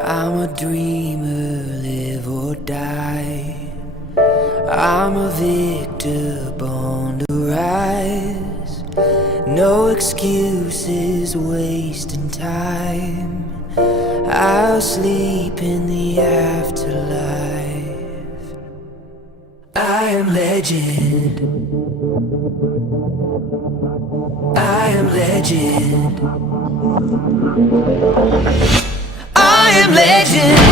I'm a dreamer, live or die. I'm a victor, born to rise. No excuses, wasting time. I'll sleep in the afterlife. I am legend. I am legend. I am legend.